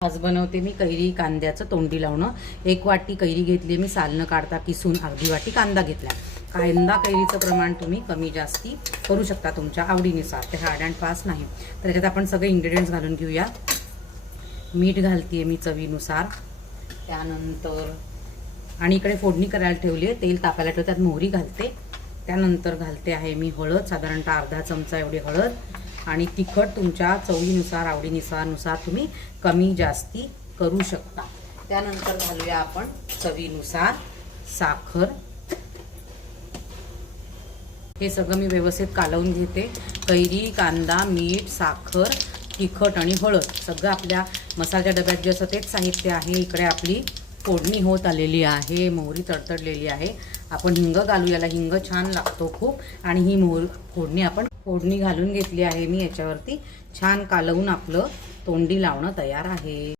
आज बनवते मी कैरी कांद्याचं तोंडी लावणं। 1 वाटी कैरी घेतली मी, साल न काढता किसून। अर्धी वाटी कांदा घेतला। कांदा कैरीचं प्रमाण तुम्ही कमी जास्ती करू शकता तुमच्या आवडीनुसार, ते हार्ड अँड फास्ट नाही। तर त्याच्यात आपण सगळे इंग्रेडियंट्स घालून घेऊया। मीठ घालते मी चवीनुसार, त्यानंतर आणि इकडे फोडणी करायला ठेवली आहे, तेल तापायला ठेवते, त्यात मोहरी घालते। त्यानंतर घालते आहे मी हळद, साधारणतः अर्धा चमचा एवढी हळद, आणि तिखट तुमच्या चवीनुसार आवडीनुसार तुम्ही कमी जास्ती करू शकता। त्यानंतर घालूया आपण चवीनुसार साखर। हे सगळं मी व्यवस्थित कालवून घेते। कैरी, कांदा, मीठ, साखर, तिखट आणि हळद सगळं आपल्या मसाल्याच्या डब्यात जे असं तेच साहित्य आहे। इकडे आपली फोडणी होत आलेली आहे, मोहरी तडतडलेली आहे। आपण हिंग घालू, याला हिंग छान लागतो खूप। आणि ही फोडणी आपण घालून घेतली आहे मी याच्यावरती। छान कालवून आपलं तोंडी लावणं तयार आहे।